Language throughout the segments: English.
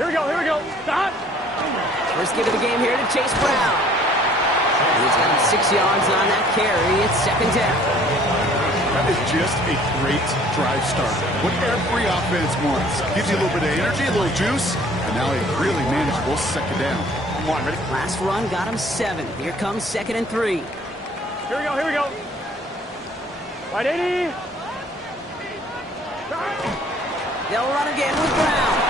Here we go. Stop. First give of the game here to Chase Brown. He's got him 6 yards on that carry. It's second down. That is just a great drive start. What every offense wants. Gives you a little bit of energy, a little juice, and now a really manageable second down. Come on, ready? Last run got him 7. Here comes 2nd and 3. Here we go. Right, 80. They'll run again with Brown.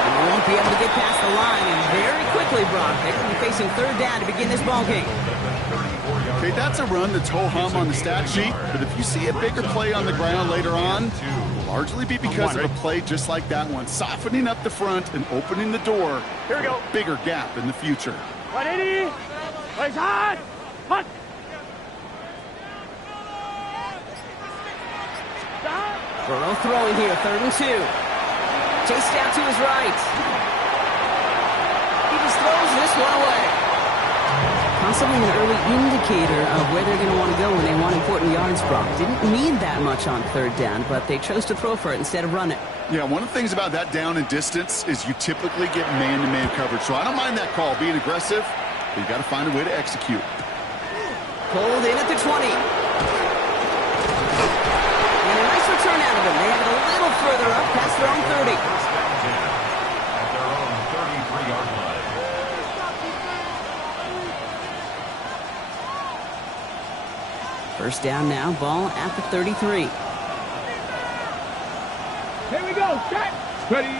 And they won't be able to get past the line, and very quickly, Brock, they're going to be facing 3rd down to begin this ball game. Okay, that's a run that's ho-hum on the stat sheet, but if you see a bigger play on the ground later on, it will largely be because of a play just like that one, softening up the front and opening the door Here we go. for a bigger gap in the future. Right, 80. Right, hot. Hot. Burrow throwing here, 3rd and 2. Chased out to his right. He just throws this one away. Possibly an early indicator of where they're going to want to go when they want important yards, Brock. Didn't need that much on 3rd down, but they chose to throw for it instead of run it. Yeah, one of the things about that down and distance is you typically get man-to-man coverage. So I don't mind that call, being aggressive, but you got to find a way to execute. Pulled in at the 20. And a nice return out of them. They have it a little further up past their own 30. At their own 33-yard line. First down now, ball at the 33. Here we go. Set. Ready.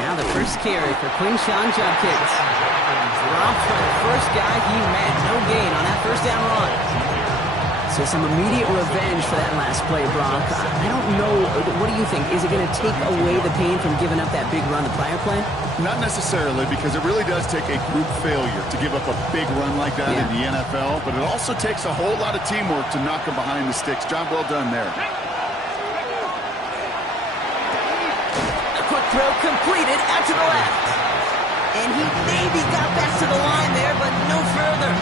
Now the first carry for Quinshawn Judkins. Dropped for the first guy he met. No gain on that first down run. So some immediate revenge for that last play, Brock. I don't know. What do you think? Is it going to take away the pain from giving up that big run the prior play? Not necessarily, because it really does take a group failure to give up a big run like that in the NFL, but it also takes a whole lot of teamwork to knock them behind the sticks. Job well done there. A quick throw completed out to the left. And he maybe got back to the line there, but no further.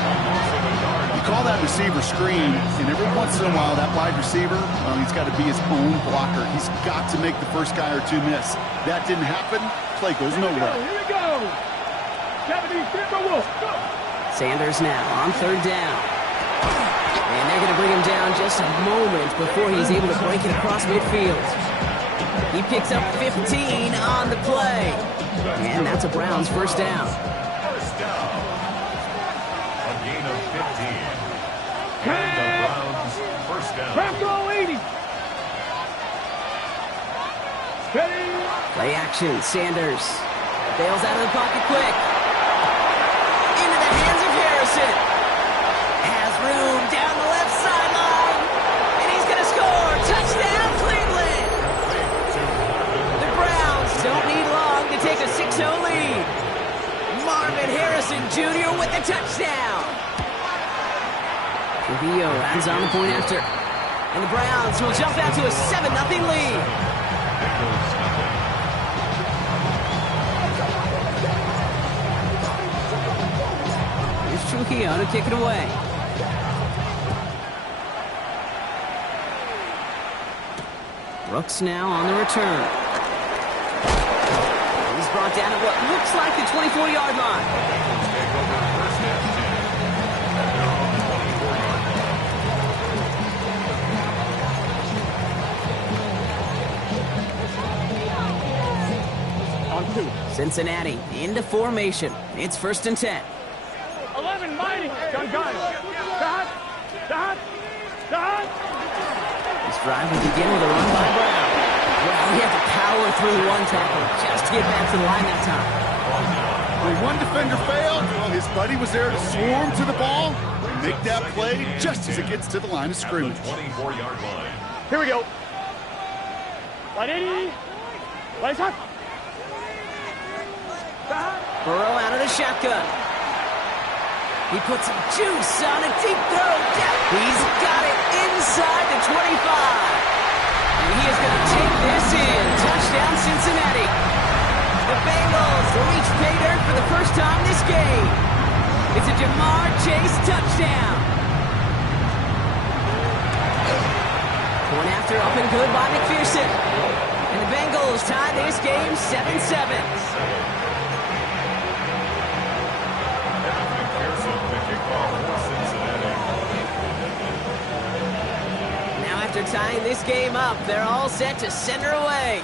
You call that receiver screen, and every once in a while, that wide receiver, he's got to be his own blocker. He's got to make the first guy or two miss. That didn't happen. Play goes nowhere. Here we go. 70 Timberwolves. Go. Sanders now on 3rd down. And they're going to bring him down just a moment before he's able to break it across midfield. He picks up 15 on the play. And that's a Browns first down. First down. A gain of 15. And the Browns first down. Bronco 80. Ready. Play action, Sanders. Bails out of the pocket quick. Into the hands of Harrison. Has room down the left sideline. And he's going to score. Touchdown, Cleveland. The Browns don't need long to take a 6-0 lead. Marvin Harrison Jr. with the touchdown. Trujillo adds on the point after. And the Browns will jump out to a 7-0 lead. Here's Trujillo to kick it away. Brooks now on the return. He's brought down at what looks like the 24-yard line. Cincinnati into formation. It's 1st and 10. 11 mighty. Gun. Dot. This drive will begin with a run by Brown. Well, he had to power through one tackle just to get back to the line that time. When one defender failed, well, his buddy was there to swarm to the ball and make that play just as it gets to the line of scrimmage. 24-yard line. Here we go. 180. Right hot. Burrow out of the shotgun. He puts some juice on a deep throw. He's got it inside the 25. And he is going to take this in. Touchdown, Cincinnati. The Bengals reach pay dirt for the first time this game. It's a Jamar Chase touchdown. Point after up and good by McPherson. And the Bengals tie this game 7-7. Now after tying this game up, they're all set to send her away.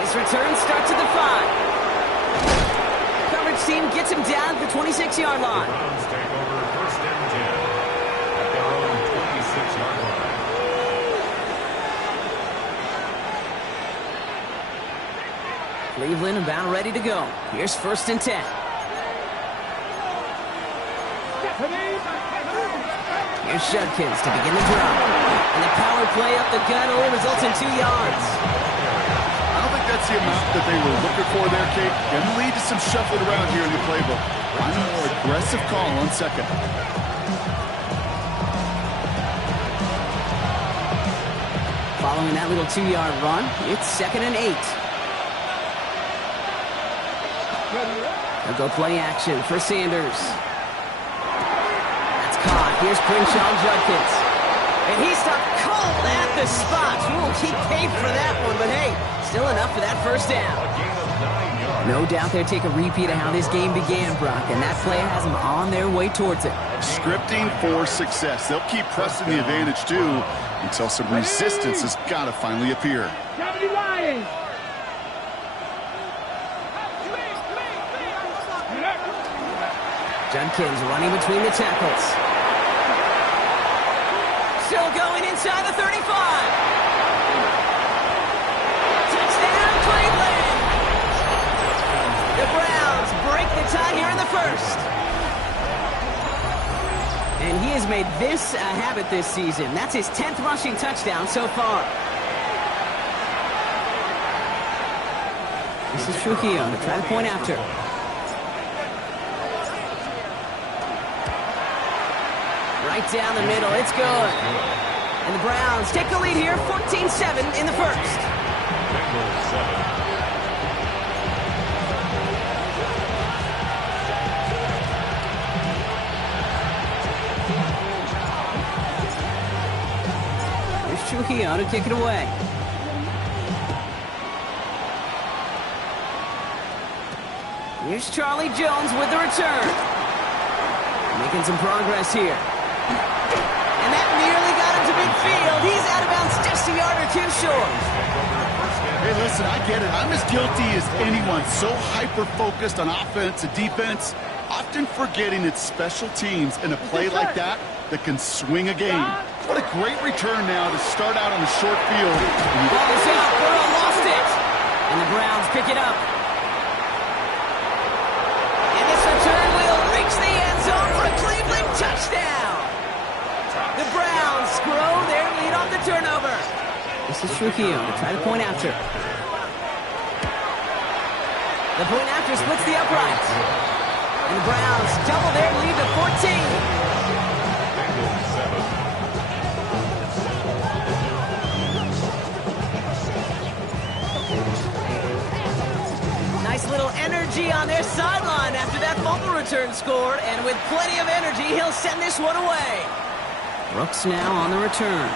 His return starts at the 5. Coverage team gets him down at the 26-yard line. The Browns take over first and 10 at their own 26-yard line. Cleveland about ready to go. Here's first and 10. Here's Judkins to begin the drop. And the power play up the gut only results in 2 yards. I don't think that's the amount that they were looking for there, Kate. Going to lead to some shuffling around here in the playbook. I'm a more aggressive call on second. Following that little 2-yard run, it's second and 8. They'll go play action for Sanders. That's caught. Here's Crenshaw Judkins. And he stopped cold at the spot. Ooh, he paid for that one, but hey, still enough for that first down. No doubt they'll take a repeat of how this game began, Brock, and that play has them on their way towards it. Scripting for success. They'll keep pressing the advantage, too, until some resistance has got to finally appear. Judkins running between the tackles. Still going inside the 35. Touchdown, Cleveland! The Browns break the tie here in the first. And he has made this a habit this season. That's his 10th rushing touchdown so far. This is Trujillo to try to point after. Right down the middle, it's good. And the Browns take the lead here, 14-7 in the first. Bengals 7. Here's Trujillo to kick it away. Here's Charlie Jones with the return. Making some progress here. And that nearly got him to midfield. He's out of bounds just a yard or two short. Hey, listen, I get it. I'm as guilty as anyone. So hyper-focused on offense and defense, often forgetting it's special teams in a play like that can swing a game. What a great return now to start out on a short field. Ball's out. Burrow lost it. And the Browns pick it up. And this return will reach the end zone for a Cleveland touchdown. The Browns grow their lead on the turnover. This is Trujillo to try to point after. The point after splits the uprights. And the Browns double their lead to 14. Bengals 7. Nice little energy on their sideline after that fumble return scored. And with plenty of energy, he'll send this one away. Brooks now on the return.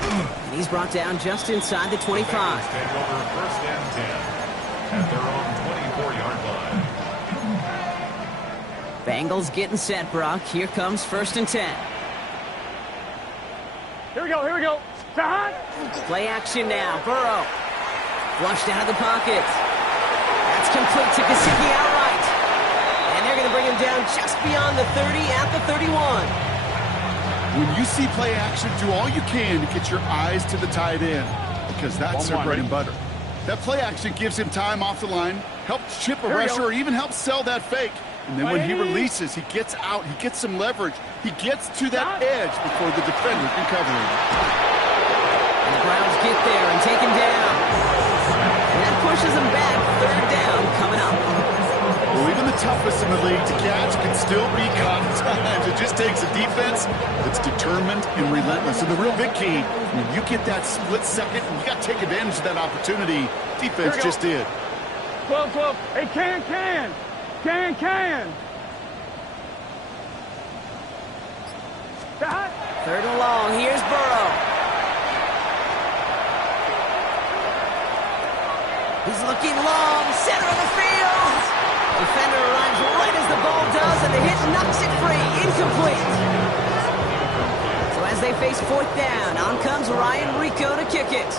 And he's brought down just inside the 25. Bengals take over first and 10 at their own 24-yard line. Bengals getting set, Brock. Here comes first and 10. Here we go. Hot. Play action now. Burrow. Flushed out of the pocket. That's complete to Gesicki outright. And they're going to bring him down just beyond the 30 at the 31. When you see play action, do all you can to get your eyes to the tight end, because that's their bread and butter. That play action gives him time off the line, helps chip a rusher, or even helps sell that fake. And then when he releases, he gets out, he gets some leverage. He gets to that edge before the defender can cover him. And the Browns get there and take him down. And that pushes him back. Third down coming up. Well, even the toughest in the league to catch can still be caught at times. It just takes a defense that's determined and relentless. And the real big key, when you get that split second, you got to take advantage of that opportunity. Defense just did. 12. Hey, can. Third and long. Here's Burrow. He's looking long, center of the field. Defender arrives right as the ball does, and the hit knocks it free. Incomplete. So as they face fourth down, on comes Ryan Rico to kick it.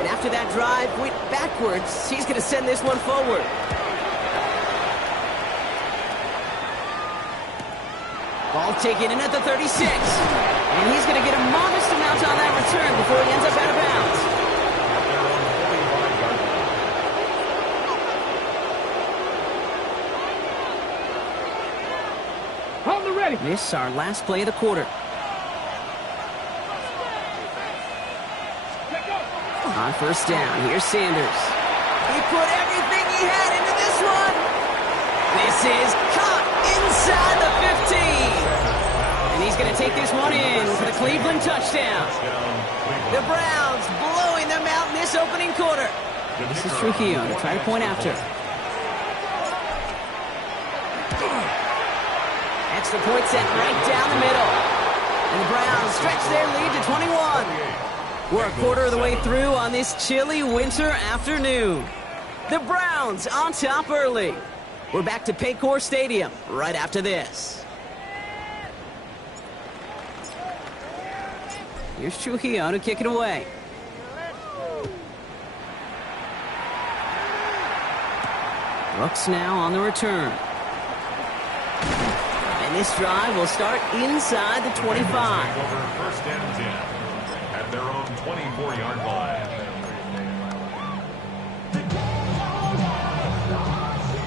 And after that drive went backwards, he's going to send this one forward. Ball taken in at the 36. And he's going to get a modest amount on that return before he ends up out of bounds. Hold the ready. This our last play of the quarter. On first down, here's Sanders. He put everything he had into this one. This is caught inside the 15. And he's going to take this one in for the Cleveland touchdown. The Browns blowing them out in this opening quarter. This is Trujillo to try to point after. Extra point sent right down the middle. And the Browns stretch their lead to 21. We're a quarter of the way through on this chilly winter afternoon. The Browns on top early. We're back to Paycor Stadium right after this. Here's Trujillo to kick it away. Brooks now on the return. And this drive will start inside the 25. First and 10 at their own 24-yard line.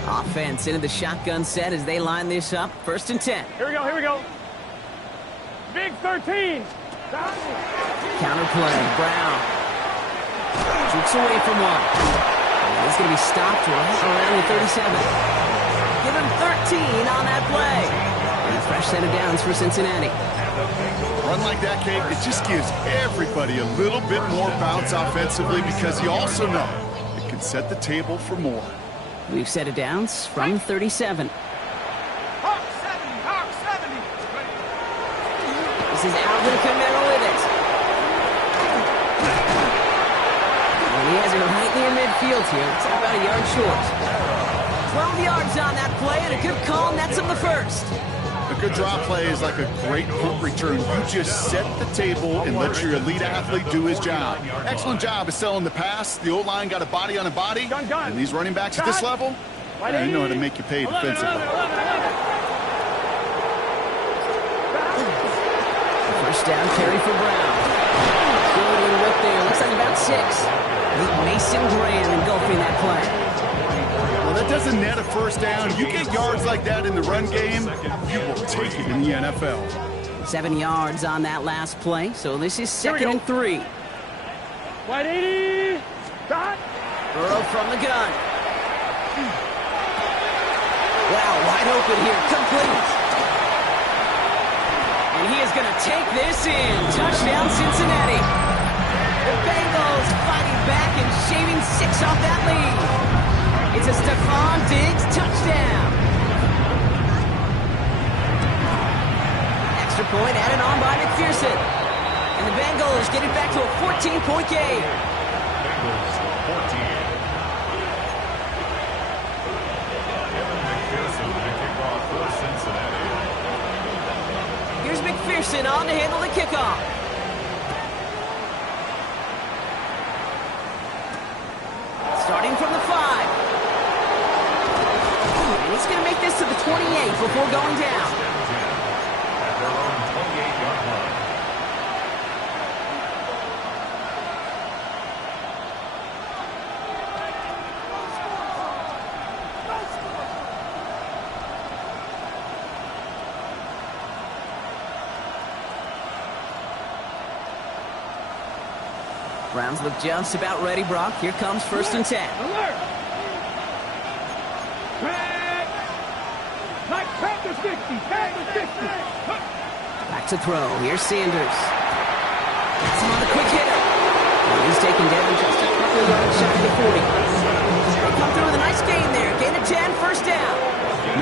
Offense into the shotgun set as they line this up. First and 10. Here we go, here we go. Big 13. Counterplay, Brown. Shoots away from one. And he's going to be stopped right around the 37. Give him 13 on that play. And a fresh set of downs for Cincinnati. Run like that, Kate, it just gives everybody a little bit more bounce offensively because you also know it can set the table for more. We've set of downs from 37. Hawk 70, Hawk 70. This is Alvin Kamara with it. And he has it right near midfield here. It's about a yard short. 12 yards on that play, and a good call nets him the first. A good draw play is like a great punt return. You just set the table and let your elite athlete do his job. Excellent job of selling the pass. The O-line got a body on a body. And these running backs at this level, they know how to make you pay defensively. First down carry for Brown. Good little whip there. Looks like about 6. With Mason Graham engulfing that play. Well, that doesn't net a first down. You get yards like that in the run game, you will take it in the NFL. 7 yards on that last play, so this is second and 3. Wide 80. Shot. Burrow from the gun. Wow, wide open here. Complete. And he is going to take this in. Touchdown, Cincinnati. The Bengals fighting back and shaving 6 off that lead. It's a Stephon Diggs touchdown. Extra point added on by McPherson. And the Bengals get it back to a 14-point game. Bengals 14. McPherson to kick off for Cincinnati. Here's McPherson on to handle the kickoff. Starting from the 5. He's going to make this to the 28 before going down. At their own 28-yard line. Browns look just about ready, Brock. Here comes first and 10. Alert. Like Panthers 50, Panthers 50. Back to throw. Here's Sanders. Gets him on the quick hitter. And he's taken down just a couple of yards shy of the 40. They come through with a nice gain there. Gain of 10, first down.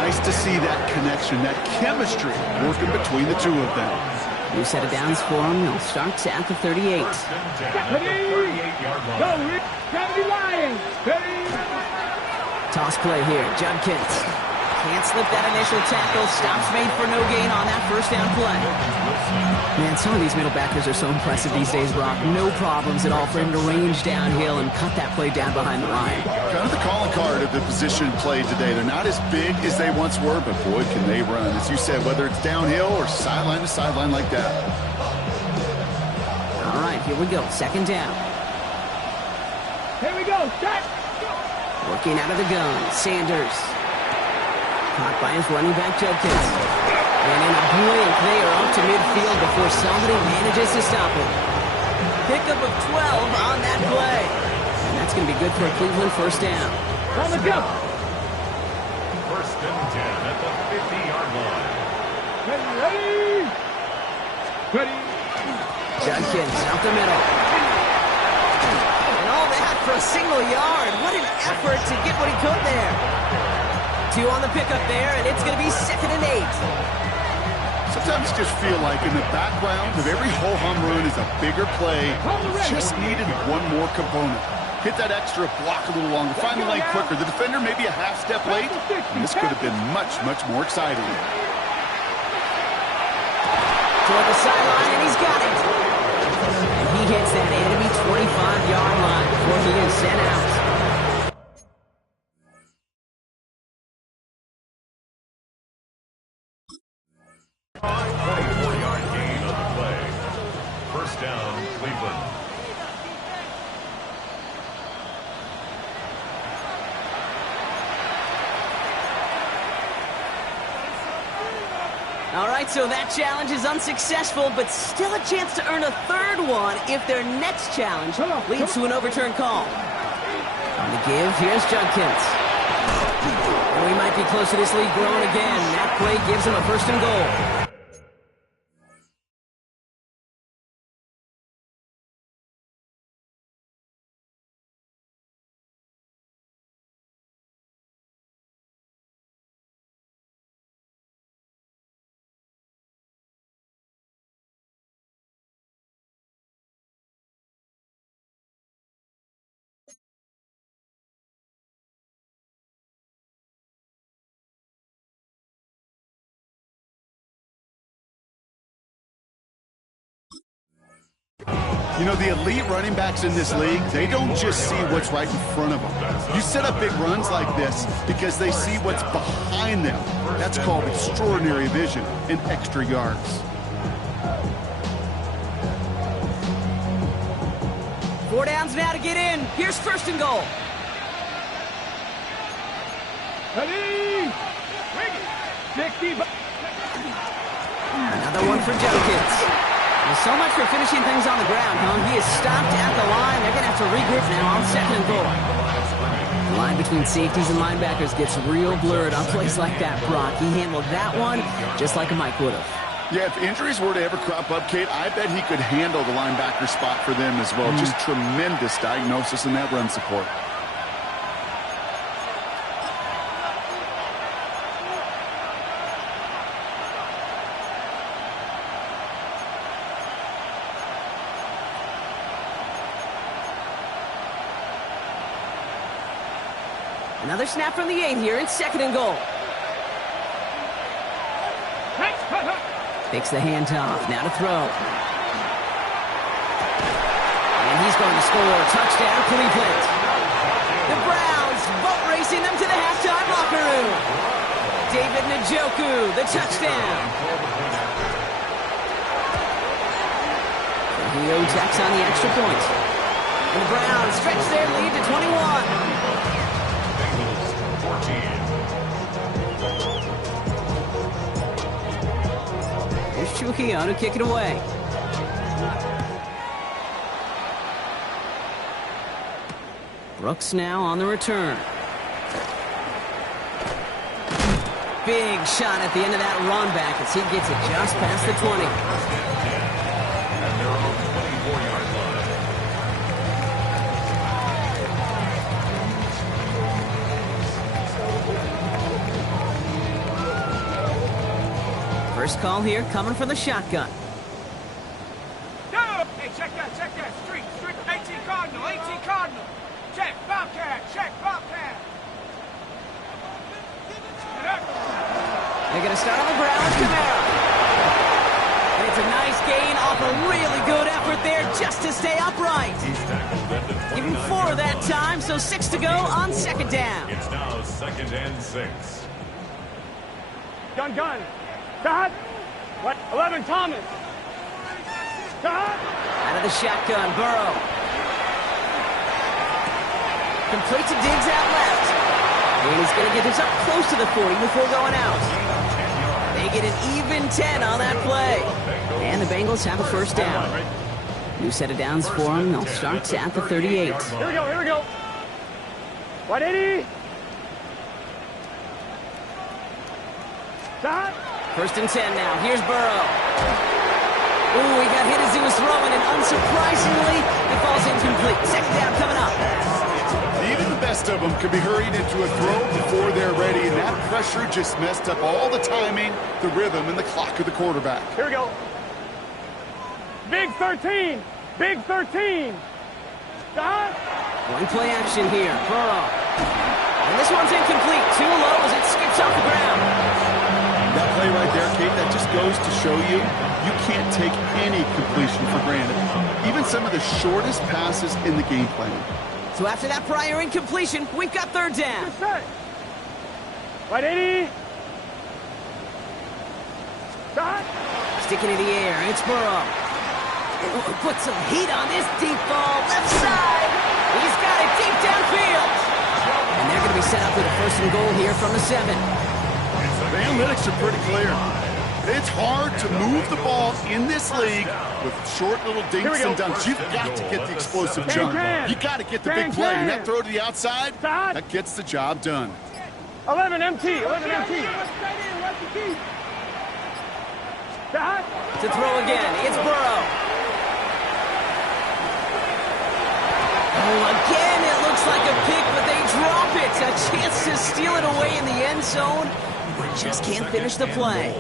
Nice to see that connection, that chemistry working between the two of them. New set of downs for him. He'll start at the 38. 38-yard Go, line. Rick. 70 Lions. Ready. Toss play here. Judkins can't slip that initial tackle. Stops made for no gain on that first down play. Man, some of these middle backers are so impressive these days, Brock. No problems at all for him to range downhill and cut that play down behind the line. Kind of the calling card of the position played today. They're not as big as they once were, but boy, can they run. As you said, whether it's downhill or sideline to sideline like that. All right, here we go. Second down. Here we go. Start. Working out of the gun. Sanders. Caught by his running back, Judkins. And in a blink, they are up to midfield before somebody manages to stop him. Pickup of 12 on that play. And that's going to be good for a Cleveland first down. On the go. First and 10 at the 50-yard line. Ready. Ready. Judkins out the middle. And all that for a single yard. What an effort to get what he could there. 2 on the pickup there, and it's going to be 2nd and 8. Sometimes you just feel like in the background of every ho-hum run is a bigger play. Just needed one more component. Hit that extra block a little longer. Find the lane quicker. The defender maybe a half step late. And this could have been much, much more exciting. Toward the sideline, and he's got it. And he hits that enemy 25-yard line before he is sent out. 24-yard gain on the play. First down, Cleveland. All right, so that challenge is unsuccessful, but still a chance to earn a third one if their next challenge leads to an overturned call. On the give, here's Judkins. And we might be close to this lead growing again. That play gives him a first and goal. You know, the elite running backs in this league, they don't just see what's right in front of them. You set up big runs like this because they see what's behind them. That's called extraordinary vision and extra yards. 4 downs now to get in. Here's first and goal. Ready. 60. Another one for Judkins. Well, so much for finishing things on the ground, huh? He is stopped at the line. They're going to have to regroup now on second and goal. The line between safeties and linebackers gets real blurred on plays like that, Brock. He handled that one just like a Mike would have. Yeah, if injuries were to ever crop up, Kate, I bet he could handle the linebacker spot for them as well. Just tremendous diagnosis in that run support. Another snap from the 8 here. It's second and goal. Takes the handoff. Now to throw. And he's going to score. Touchdown, Cleveland. The Browns boat racing them to the halftime locker room. David Njoku, the touchdown. He tacks on the extra point. And the Browns stretch their lead to 21. Here's Trujillo to kick it away. Brooks now on the return. Big shot at the end of that run back as he gets it just past the 20. And they're on the 24-yard line. First call here coming from the shotgun. Go! Hey, check that. Street. 18 Cardinal. 18 They're going to start on the ground with Kamara. And it's a nice gain off a really good effort there just to stay upright. Give him 4 that time, so 6 to go on second down. It's now 2nd and 6. Gun. Dot. What? 11, Thomas. Dot. Out of the shotgun, Burrow. Complete to Diggs out left. And he's going to get this up close to the 40 before going out. They get an even 10 on that play. And the Bengals have a first down. New set of downs for them. They'll start at the 38. Here we go. 180. Dot. First and 10 now. Here's Burrow. Ooh, he got hit as he was throwing, and unsurprisingly, it falls incomplete. Second down coming up. Even the best of them could be hurried into a throw before they're ready, and that pressure just messed up all the timing, the rhythm, and the clock of the quarterback. Here we go. Big 13. Dot. One play action here. Burrow. And this one's incomplete. Too low as it skips off the ground. That play right there, Kate, that just goes to show you can't take any completion for granted. Even some of the shortest passes in the game plan. So after that prior incompletion, we've got third down. 180. Dot. Sticking in the air, it's Burrow. Put some heat on this deep ball. Left side. He's got it deep downfield. And they're going to be set up with a first and goal here from the 7. The analytics are pretty clear. It's hard to move the ball in this league with short little dinks and dunks. You've got to get the explosive jump. You got to get the big play. And that throw to the outside, that gets the job done. 11 MT. Dot. To throw again, it's Burrow. Oh, again, it looks like a pick, but they drop it. A chance to steal it away in the end zone, but just can't finish the play.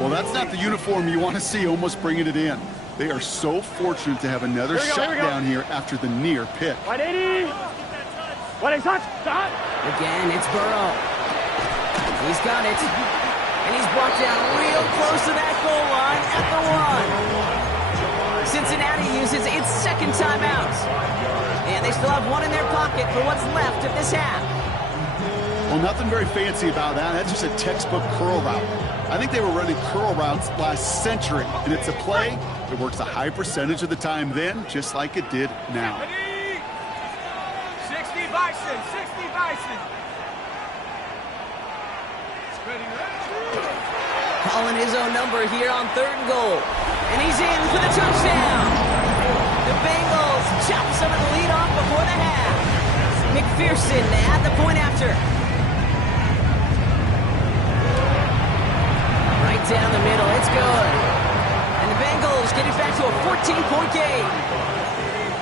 Well, that's not the uniform you want to see almost bringing it in. They are so fortunate to have another shot down here after the near pick. 180. 180. Dot. Again, it's Burrow. He's got it. And he's brought down real close to that goal line at the 1. Cincinnati uses its second timeout. And they still have one in their pocket for what's left of this half. Well, nothing very fancy about that. That's just a textbook curl route. I think they were running curl routes last century, and it's a play that works a high percentage of the time then, just like it did now. 60 Bison. Calling his own number here on 3rd and goal. And he's in for the touchdown. The Bengals chop some of the lead off before the half. McPherson at the point after. Right down the middle, it's good. And the Bengals get it back to a 14-point game.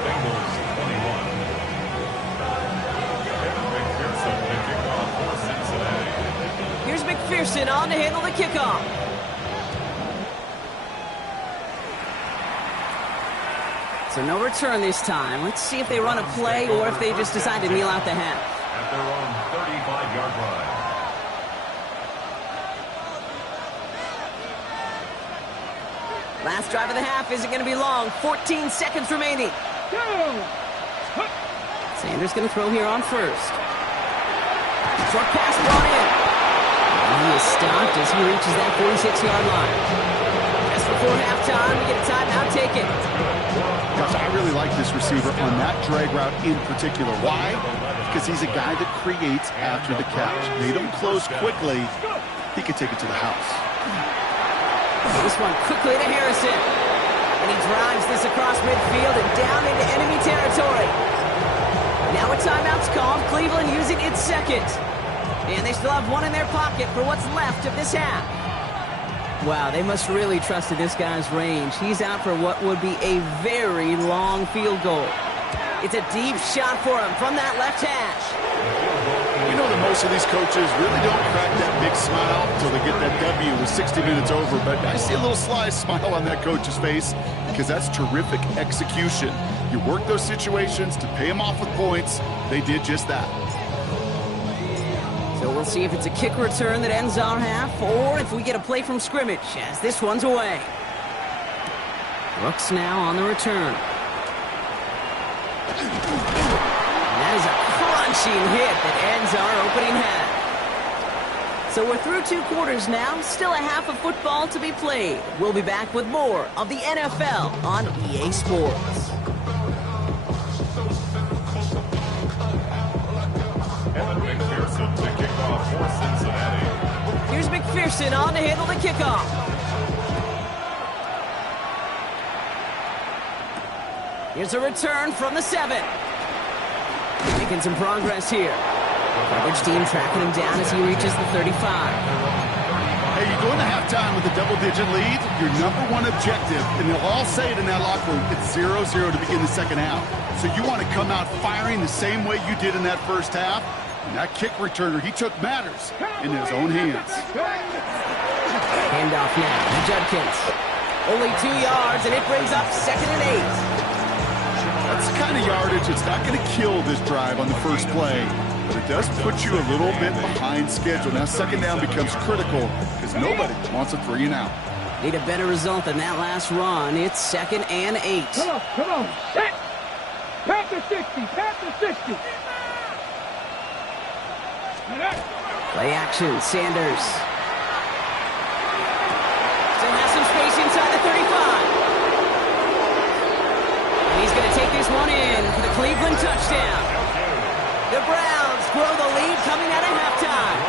Bengals 21. McPherson to kick off for Cincinnati. Here's McPherson on to handle the kickoff. So no return this time. Let's see if they run a play or if they just decide to kneel out the half. At their own 35-yard line. Last drive of the half isn't going to be long. 14 seconds remaining. Sanders going to throw here on first. Short pass brought in. And he is stopped as he reaches that 46-yard line. Just before halftime, we get a timeout taken. Gosh, I really like this receiver on that drag route in particular. Why? Because he's a guy that creates after the catch. They don't close quickly. He can take it to the house. This one quickly to Harrison. And he drives this across midfield and down into enemy territory. Now a timeout's called. Cleveland using its second. And they still have one in their pocket for what's left of this half. Wow, they must really trust in this guy's range. He's out for what would be a very long field goal. It's a deep shot for him from that left hash. We know that most of these coaches really don't crack that big smile until they get that W with 60 minutes over, but I see a little sly smile on that coach's face because that's terrific execution. You work those situations to pay them off with points. They did just that. So we'll see if it's a kick return that ends our half, or if we get a play from scrimmage, as this one's away. Brooks now on the return. And that is a crunching hit that ends our opening half. So we're through 2 quarters now, still a half of football to be played. We'll be back with more of the NFL on EA Sports. Evan McPherson to kick off for Cincinnati. Here's McPherson on to handle the kickoff. Here's a return from the 7. Making some progress here. Coverage team tracking him down as he reaches the 35. Hey, you go into halftime with a double-digit lead, your number one objective, and they'll all say it in that locker room, it's 0-0 to begin the second half. So you want to come out firing the same way you did in that first half. And that kick returner, he took matters in his own hands. Handoff now to Judkins. Only 2 yards, and it brings up 2nd and 8. That's the kind of yardage that's not going to kill this drive on the first play. But it does put you a little bit behind schedule. Now second down becomes critical because nobody wants a 3 and out. Need a better result than that last run. It's 2nd and 8. Come on, set. Pat the 60, pat the 60. Play action, Sanders. Still has some space inside the 35. And he's going to take this one in for the Cleveland touchdown. The Browns grow the lead coming out of halftime.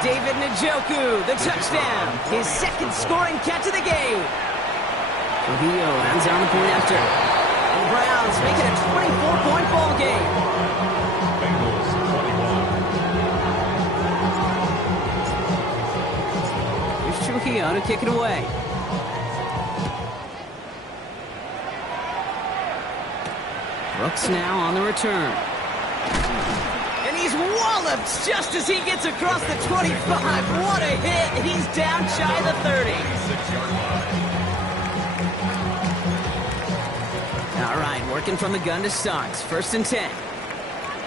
David Njoku, the touchdown. His 2nd scoring catch of the game. Trujillo hands down the point after. And the Browns make it a 24-point ball game. Bengals 21. Here's Trujillo to kick it away. Brooks now on the return. And he's walloped just as he gets across the 25. What a hit. He's down shy of the 30. 6-yard line. All right, working from the gun to start. 1st and 10.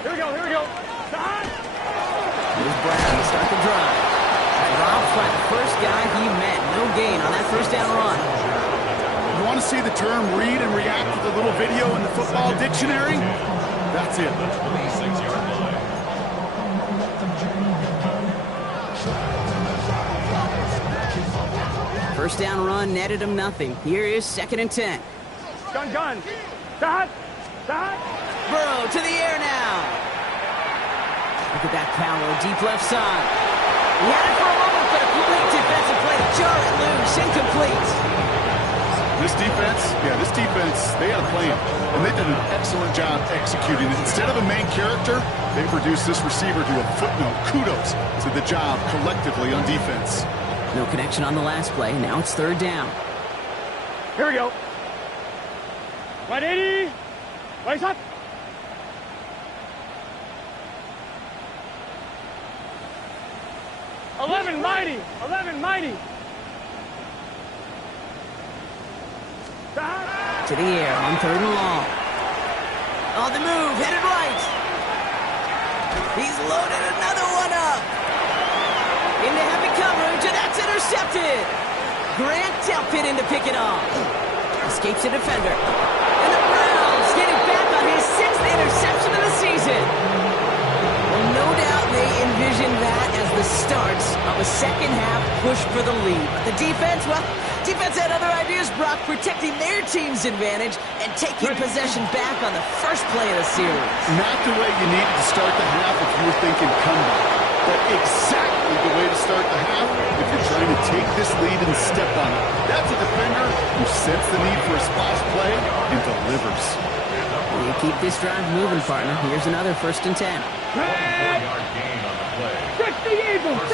Here we go, here we go. Here's Brown to start the drive. Drops by the first guy he met. No gain on that first down run. You want to see the term read and react with a little video in the football dictionary? That's it. 26-yard line. First down run netted him nothing. Here is 2nd and 10. Gun. Stop. Burrow to the air now. Look at that power, deep left side. He had it for a moment, but a complete defensive play to jar it loose, incomplete. This defense, they had a plan, and they did an excellent job executing it. Instead of a main character, they produced this receiver to a footnote. Kudos to the job collectively on defense. No connection on the last play. Now it's 3rd down. Here we go. 180. Race up. Eleven mighty. To the air on 3rd and long. On the move, headed right. He's loaded another one up. Into heavy coverage, and that's intercepted. Grant Delpit in to pick it off. Escapes a defender. And the Browns getting back on his 6th interception of the season. Well, no doubt they envisioned that as the start of a second half push for the lead. But the defense, defense had other ideas, Brock, protecting their team's advantage and taking possession back on the first play of the series. Not the way you needed to start the half if you were thinking comeback, but exactly the way to start the half if you're trying to take this lead and step on it. That's a defender who sets the need for a splash play and delivers. You keep this drive moving, partner. Here's another 1st and 10. 4-yard gain on the play. 60 Eagles.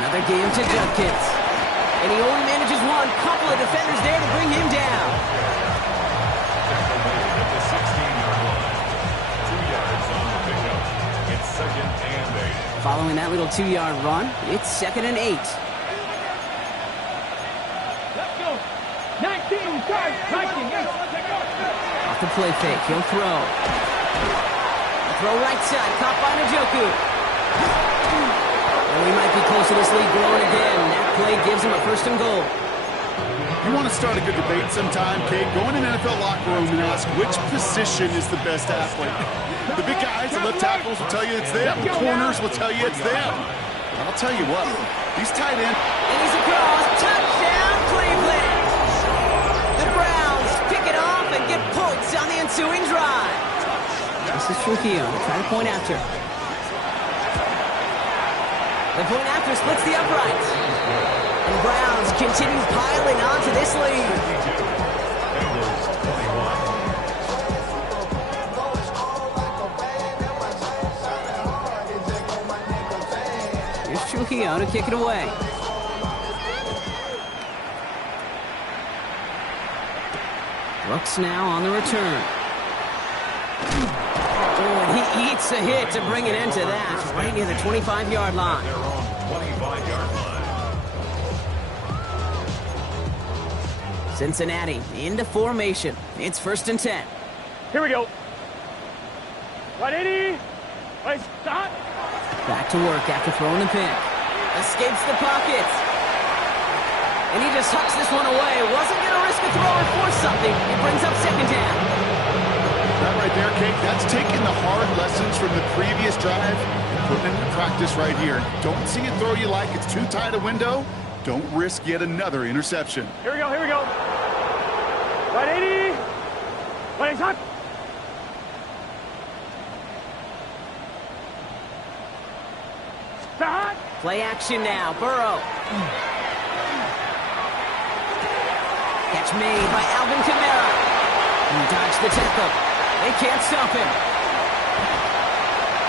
Another game to Judkins. And he only manages one. Couple of defenders there to bring him down. At the 16-yard line. 2 yards on the pickup. It's 2nd and 8. Following that little 2-yard run, it's 2nd and 8. Let's go. 19 yards. Off the play fake, he'll throw. throw right side, caught by Njoku. And we might be close to this lead growing again. That play gives him a 1st and goal. You want to start a good debate sometime, Kate? Go in an NFL locker room and ask which position is the best athlete. The big guys, the left tackles will tell you it's them. The corners will tell you it's them. But I'll tell you what, these tight ends. And he's across. Touchdown, Cleveland. The Browns pick it off and get points on the ensuing drive. This is Trujillo trying to point after. The point after splits the uprights. And Browns continue piling onto this lead. Here's Trujillo to kick it away. Brooks now on the return. Oh, and he eats a hit to bring it into that, right near the 25-yard line. Their own 25-yard line. Cincinnati into formation. It's 1st and 10. Here we go. 180. Right, stop. Back to work after throwing the pick. Escapes the pocket. And he just hucks this one away. Wasn't going to risk a throw or force something. It brings up 2nd down. That right there, Kate, that's taking the hard lessons from the previous drive and putting it into practice right here. Don't see it throw you like it's too tight a window. Don't risk yet another interception. Here we go, here we go. 180. Right, stop. Stop. Play action now. Burrow. Catch made by Alvin Kamara. He dodged the tackle. They can't stop him.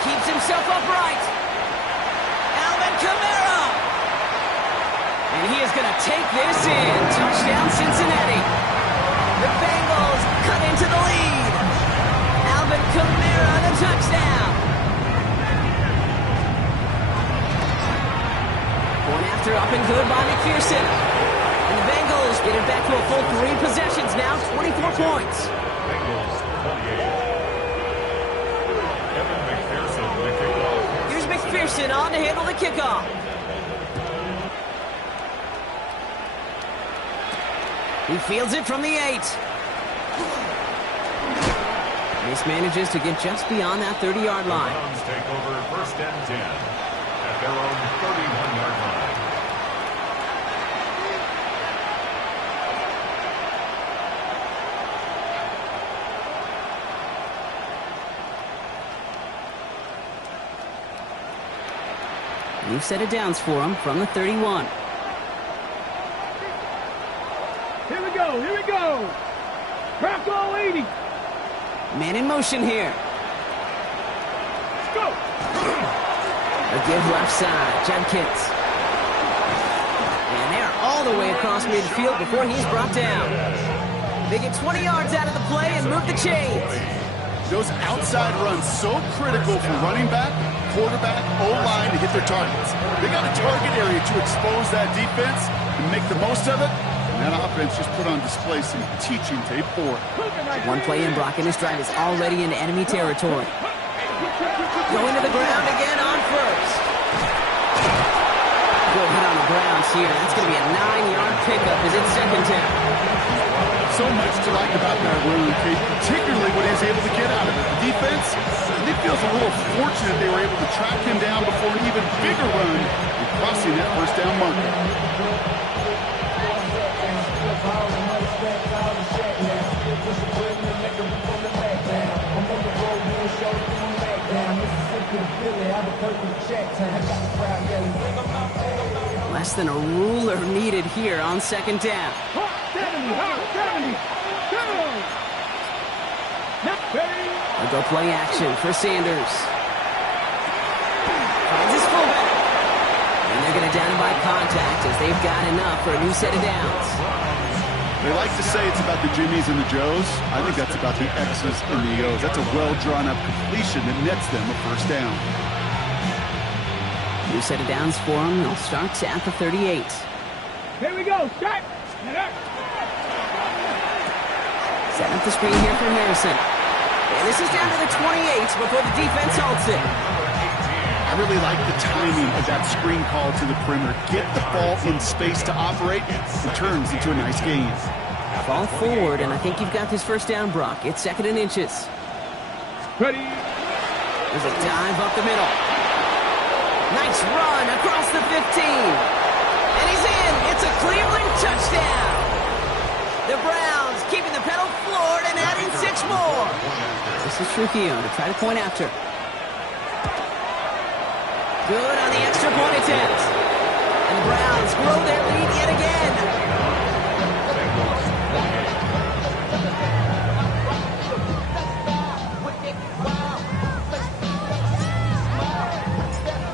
Keeps himself upright. Alvin Kamara. And he is going to take this in. Touchdown, Cincinnati. The Bengals cut into the lead. Alvin Kamara, the touchdown. Going after up and good by McPherson. And the Bengals get it back to a full 3 possessions now, 24 points. Bengals 28. Evan McPherson with the kickoff. Here's McPherson on to handle the kickoff. He fields it from the 8. Mismanages to get just beyond that 30-yard line. Browns take over 1st and 10 at their own 31-yard line. New set of downs for him from the 31. Here we go, here we go. Crack all 80. Man in motion here. Let's go. A give left side, Judkins. And they're all the way across midfield before he's brought down. They get 20 yards out of the play and move the chains. Those outside runs so critical for running back, quarterback, O-line to hit their targets. They got a target area to expose that defense and make the most of it. And that offense just put on display some teaching tape for it. One play in, Brock, and his drive is already in enemy territory. Going to the ground again on 1st. Good hit on the grounds here. That's going to be a 9-yard pickup as it's 2nd down. So much to like about that run, Kate, particularly what he was able to get out of it. The defense, it feels a little fortunate they were able to track him down before an even bigger run and crossing that 1st down marker. Less than a ruler needed here on 2nd down. 70. They'll go play action for Sanders. Finds his fullback. And they're going to down him by contact as they've got enough for a new set of downs. They like to say it's about the Jimmies and the Joes. I think that's about the X's and the O's. That's a well-drawn-up completion that nets them a 1st down. New set of downs for them. They'll start at the 38. Here we go. Start. Set up the screen here for Harrison. And this is down to the 28 before the defense halts it. I really like the timing of that screen call to the perimeter. Get the ball in space to operate. It turns into a nice game. Fall forward, and I think you've got this first down, Brock. It's 2nd and inches. Ready. There's a dive up the middle. Nice run across the 15. And he's in. It's a Cleveland touchdown. The Browns keeping the pedal floored and adding 6 more. This is Trujillo to try to point after. Good on the extra point attempt. And the Browns grow their lead yet again.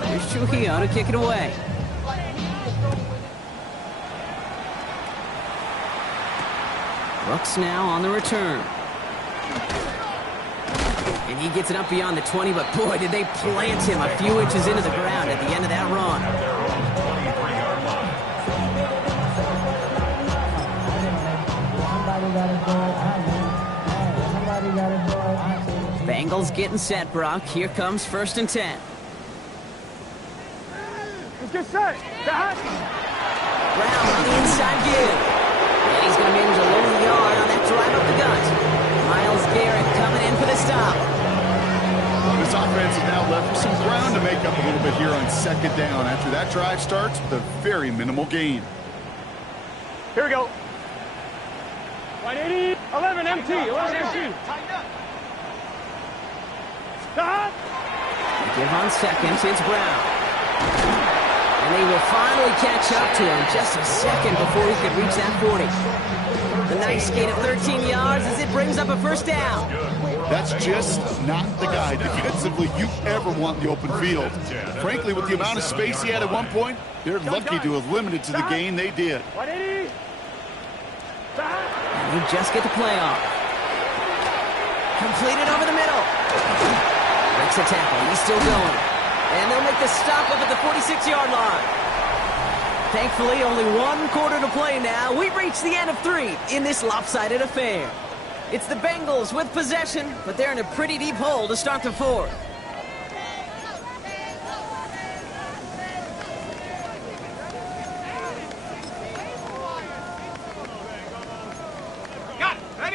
Here's Trujillo to kick it away. Brooks now on the return. And he gets it up beyond the 20, but boy, did they plant him a few inches into the ground at the end of that run. Bengals getting set, Brock. Here comes 1st and 10. Let's get set. Brown on the inside give. And he's going to manage a low yard on that drive up the gut. Myles Garrett coming in for the stop. This offense is now left with some ground to make up a little bit here on 2nd down after that drive starts with a very minimal gain. Here we go. 180, 11 MT, 11 MT. Stop. Give on 2nd, it's Brown. And they will finally catch up to him just a second before he could reach that 40. The nice gain of 13 yards as it brings up a 1st down. That's just not the guy defensively you ever want in the open field. Frankly, with the amount of space he had at one point, they're lucky to have limited to the gain they did. 180. And you just get the play off. Completed over the middle. Breaks a tackle. He's still going. And they'll make the stop up at the 46-yard line. Thankfully, only 1 quarter to play now. We've reached the end of 3 in this lopsided affair. It's the Bengals with possession, but they're in a pretty deep hole to start the 4th.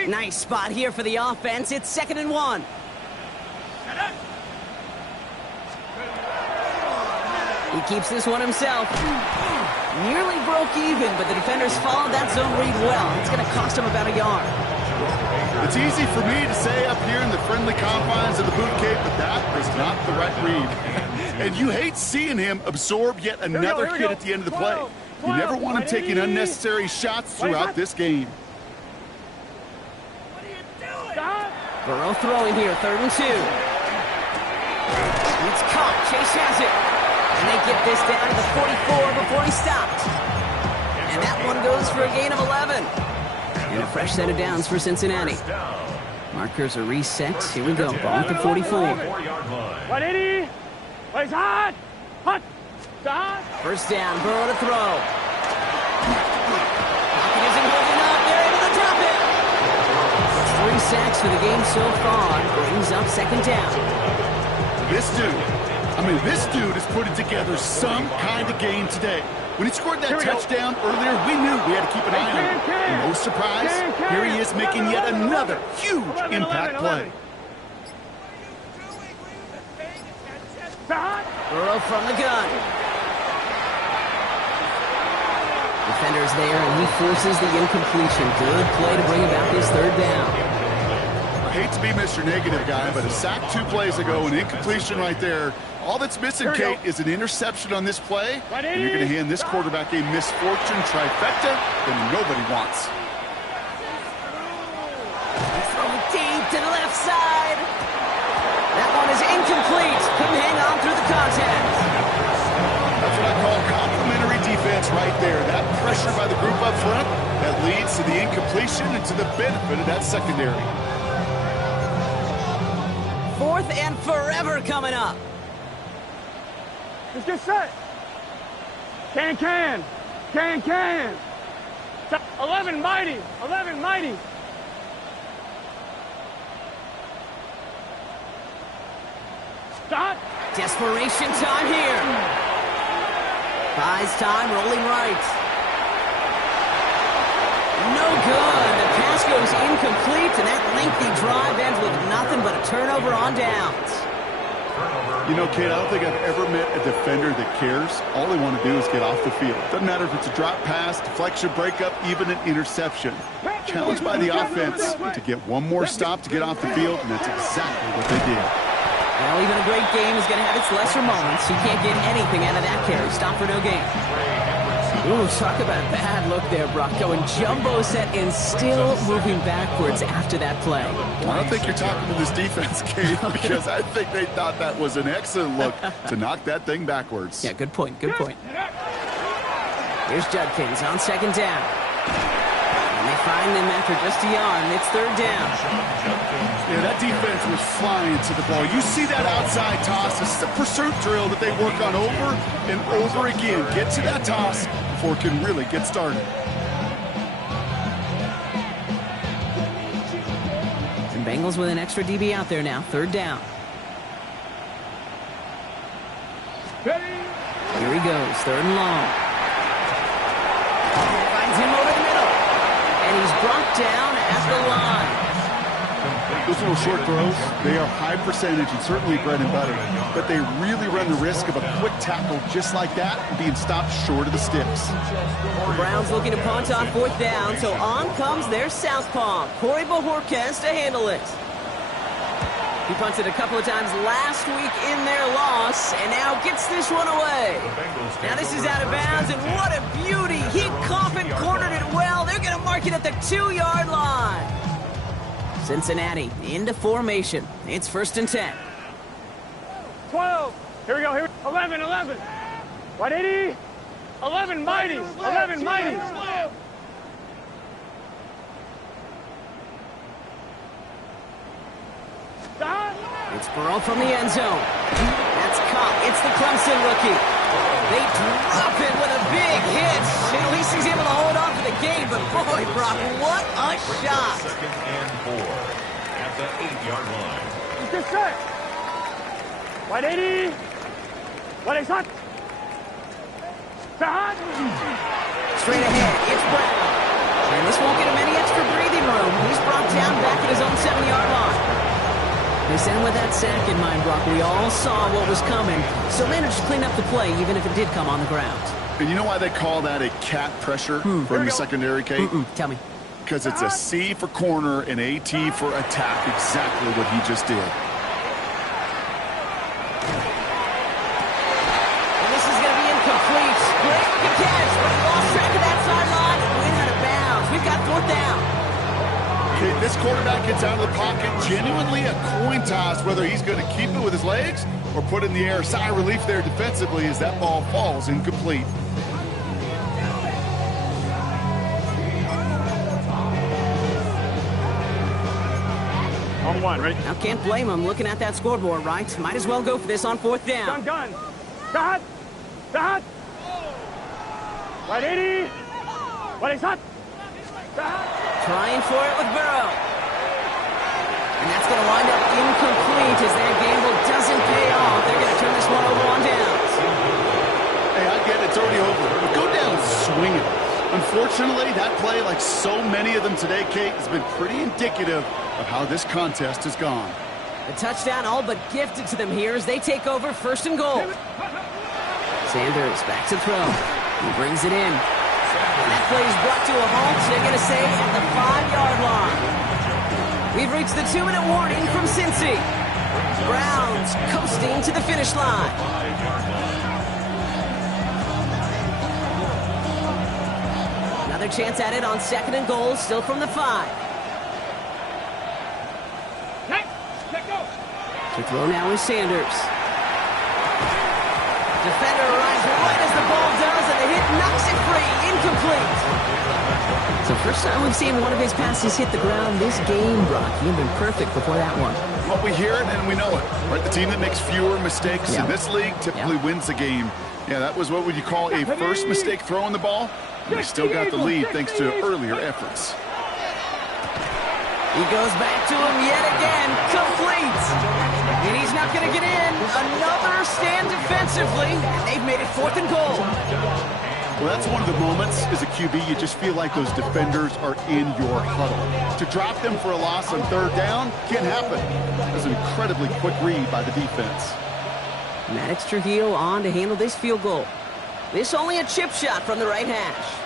Nice spot here for the offense. It's 2nd and 1. He keeps this one himself. Nearly broke even, but the defenders followed that zone read well. It's going to cost him about a yard. It's easy for me to say up here in the friendly confines of the boot cape, but that was not the right read. And you hate seeing him absorb yet another hit at the end of the play. You never want him taking unnecessary shots throughout this game. Burrow throwing here, 3rd and 2. It's caught. Chase has it. And they get this down to the 44 before he stopped. And that one goes for a gain of 11. And a fresh set of downs for Cincinnati. Markers are reset. Here we go. Ball at the 44. 180. Plays hot. Hot. Stop. 1st down. Burrow to throw. Pocket isn't holding up. They're able to drop it. 3 sacks for the game so far. Brings up 2nd down. This dude is putting together some kind of game today. When he scored that touchdown earlier, we knew we had to keep an eye on him. And no surprise, here he is making yet another huge impact play. Burrow from the gun. Defenders there, and he forces the incompletion. Good play to bring about this 3rd down. I hate to be Mr. Negative guy, but a sack 2 plays ago, an incompletion right there. All that's missing, Kate, is an interception on this play, and you're going to hand this quarterback a misfortune trifecta that nobody wants. Throw deep to the left side. That one is incomplete. Couldn't hang on through the contact. That's what I call complimentary defense right there. That pressure by the group up front that leads to the incompletion and to the benefit of that secondary. 4th and forever coming up. Let's get set. Can. 11 mighty. 11 mighty. Start. Desperation time here. Buys time, rolling right. No good. The pass goes incomplete, and that lengthy drive ends with nothing but a turnover on downs. You know, Kate, I don't think I've ever met a defender that cares. All they want to do is get off the field. Doesn't matter if it's a drop pass, deflection, breakup, even an interception. Challenged by the offense to get one more stop to get off the field, and that's exactly what they did. Well, even a great game is going to have its lesser moments. You can't get anything out of that carry. Stop for no gain. Ooh, talk about a bad look there, Brock. Going jumbo set and still moving backwards after that play. Well, I don't think you're talking to this defense, Kate, because I think they thought that was an excellent look to knock that thing backwards. Yeah, good point, good point. Here's Judkins on second down. And they find them after just a yard, and it's third down. Yeah, that defense was flying to the ball. You see that outside toss. This is a pursuit drill that they work on over and over again. Get to that toss before it can really get started. And Bengals with an extra DB out there now. Third down. Here he goes. Third and long. Finds him over the middle. And he's brought down at the line. Those little short throws, they are high percentage and certainly bread and butter, but they really run the risk of a quick tackle just like that being stopped short of the sticks. The Browns looking to punt on fourth down, so on comes their southpaw, Corey Bojorquez, to handle it. He punted a couple of times last week in their loss, and now gets this one away. Now this is out of bounds, and what a beauty. He caught and cornered it well. They're going to mark it at the 2-yard line. Cincinnati into formation. It's 1st and 10. 12. Here we go. Here. 11. 11. 180. 11 mighty. 11 mighty. Stop. It's Burrow from the end zone. That's caught. It's the Clemson rookie. They drop it with a big hit. At least he's able to hold on for the game, but boy, Brock, what a shot. 2nd and 4 at the 8-yard line. It's just set. 180. 180. Shot. Shot. Straight ahead, it's Brown. And this won't get him any extra breathing room. He's brought down back at his own 7-yard line. They sent with that sack in mind, Brock. We all saw what was coming, so managed to clean up the play, even if it did come on the ground. And you know why they call that a cat pressure from the secondary, Kate? Tell me. Because it's a C for corner and a T for attack. Exactly what he just did. And this is going to be incomplete. Great looking catch, but he lost track of that sideline and went out of bounds. We've got fourth down. Okay, this quarterback gets out of the pocket. Genuinely a coin toss whether he's going to keep it with his legs or put it in the air. Sigh of relief there defensively as that ball falls incomplete. On one, ready? Now, can't blame him looking at that scoreboard, right? Might as well go for this on fourth down. Gun. Shot. Shot. 180. 180. Shot. Trying for it with Burrow. And that's going to wind up incomplete as that gamble doesn't pay off. They're going to turn this one over on downs. Hey, I get it. It's already over. But go down swinging. Unfortunately, that play, like so many of them today, Kate, has been pretty indicative of how this contest has gone. The touchdown all but gifted to them here as they take over 1st and goal. Sanders back to throw. He brings it in. And that play is brought to a halt. They're going to say at the 5-yard line. We've reached the 2-minute warning from Cincy. Browns coasting to the finish line. Another chance at it on 2nd and goal, still from the 5. To throw now is Sanders. Defender arrives right as the ball does, and the hit knocks it free. Incomplete. So first time we've seen one of his passes hit the ground this game, Brock. He had been perfect before that one. Well, we hear it and we know it. Right? The team that makes fewer mistakes in this league typically wins the game. Yeah, that was what would you call a first mistake throwing the ball. They still got the lead thanks to earlier efforts. He goes back to him yet again, complete. And he's not going to get in. Another stand defensively, and they've made it 4th and goal. Well, that's one of the moments as a QB, you just feel like those defenders are in your huddle. To drop them for a loss on 3rd down can't happen. It was an incredibly quick read by the defense. Maddox Trujillo on to handle this field goal. This only a chip shot from the right hash.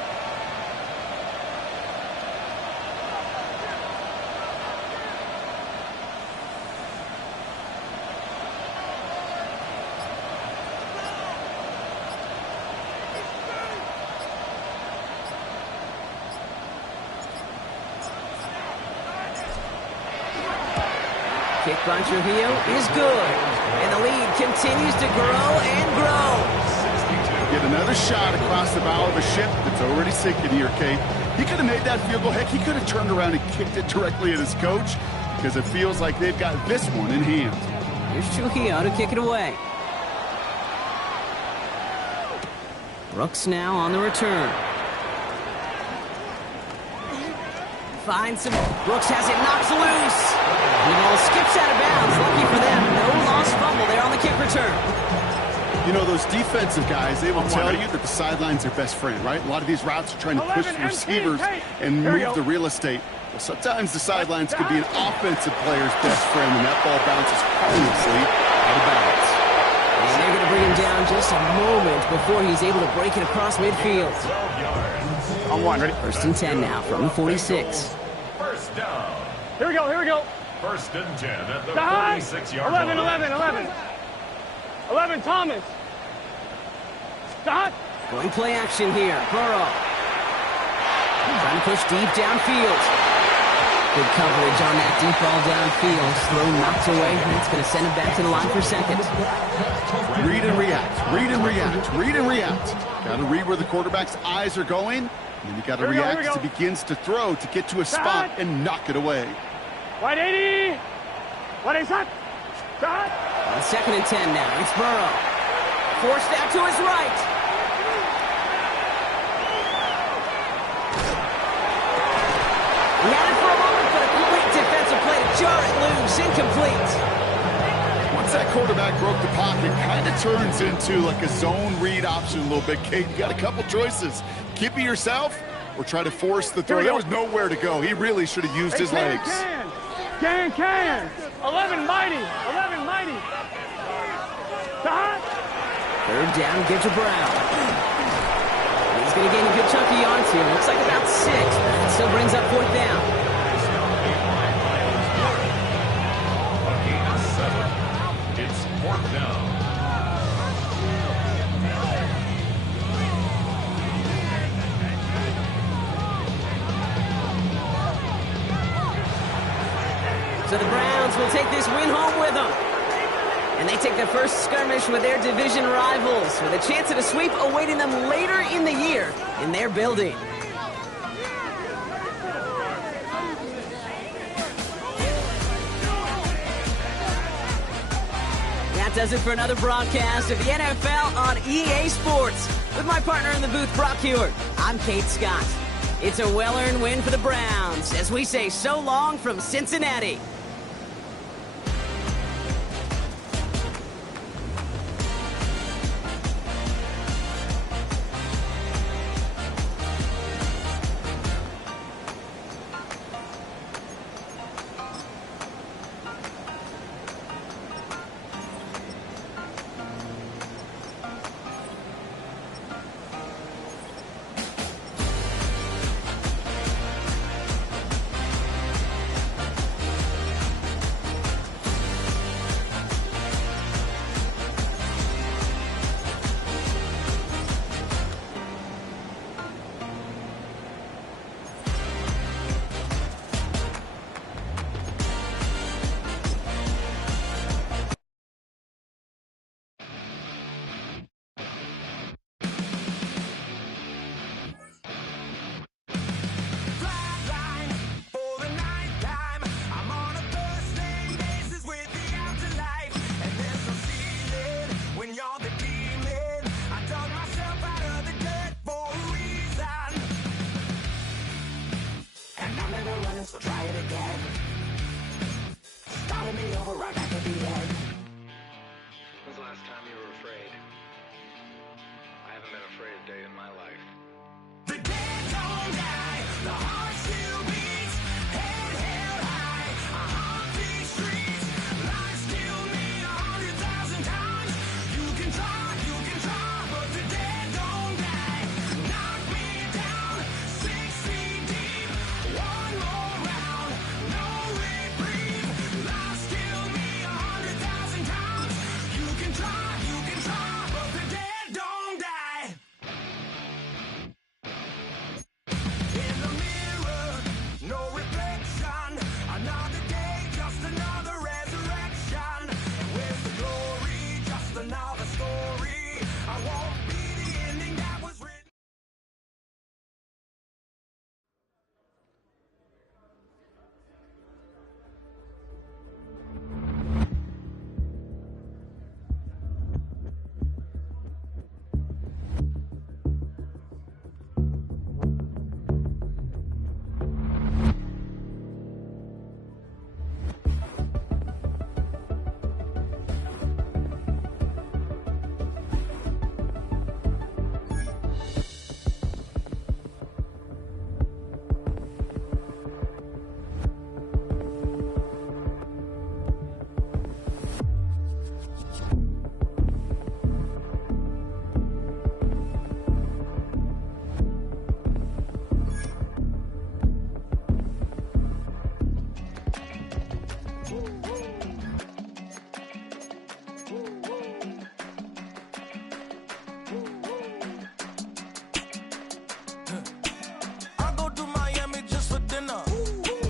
Kick by Trujillo is good. And the lead continues to grow and grow. Get another shot across the bow of a ship that's already sinking here, Kate. He could have made that field goal. Heck, he could have turned around and kicked it directly at his coach because it feels like they've got this one in hand. Here's Trujillo to kick it away. Brooks now on the return. Finds some. Brooks has it, knocks loose. The ball skips out of bounds. Lucky for them, no lost fumble there on the kick return. You know, those defensive guys, they will tell you that the sideline's their best friend, right? A lot of these routes are trying to push the receivers and move the real estate. Well, sometimes the sidelines could be an offensive player's best friend, and that ball bounces harmlessly out of bounds. And they're going to bring him down just a moment before he's able to break it across midfield. On 1, ready? 1st and 10 now from the 46. First down. Here we go, here we go. 1st and 10 at the Stop. 46-yard 11, line. 11, Thomas. Stop. Going play action here. Burrow. Trying to push deep downfield. Good coverage on that deep ball downfield. Throw knocked away. That's going to send him back to the line for 2nd. Read and react. Read and react. Read and react. Got to read where the quarterback's eyes are going. And then you got to react as he begins to throw to get to a spot and knock it away. Wide 80. Wide 80, stop. Stop. On 2nd and 10 now. It's Burrow. Forced out to his right. He had it for a moment, but a quick defensive play to jar it loose. Incomplete. Once that quarterback broke the pocket, kind of turns into like a zone read option a little bit, Kate. You got a couple choices. Keep it yourself or try to force the throw. There was nowhere to go. He really should have used his legs. Can. 11 mighty. Stop. 3rd down, give to Brown. He's going to gain a good chunk of yards here. Looks like about 6, but it still brings up 4th down. A gain of 7. It's 4th down. So the Browns will take this win home with them. And they take their first skirmish with their division rivals with a chance at a sweep awaiting them later in the year in their building. That does it for another broadcast of the NFL on EA Sports. With my partner in the booth, Brock Hewitt, I'm Kate Scott. It's a well-earned win for the Browns as we say so long from Cincinnati.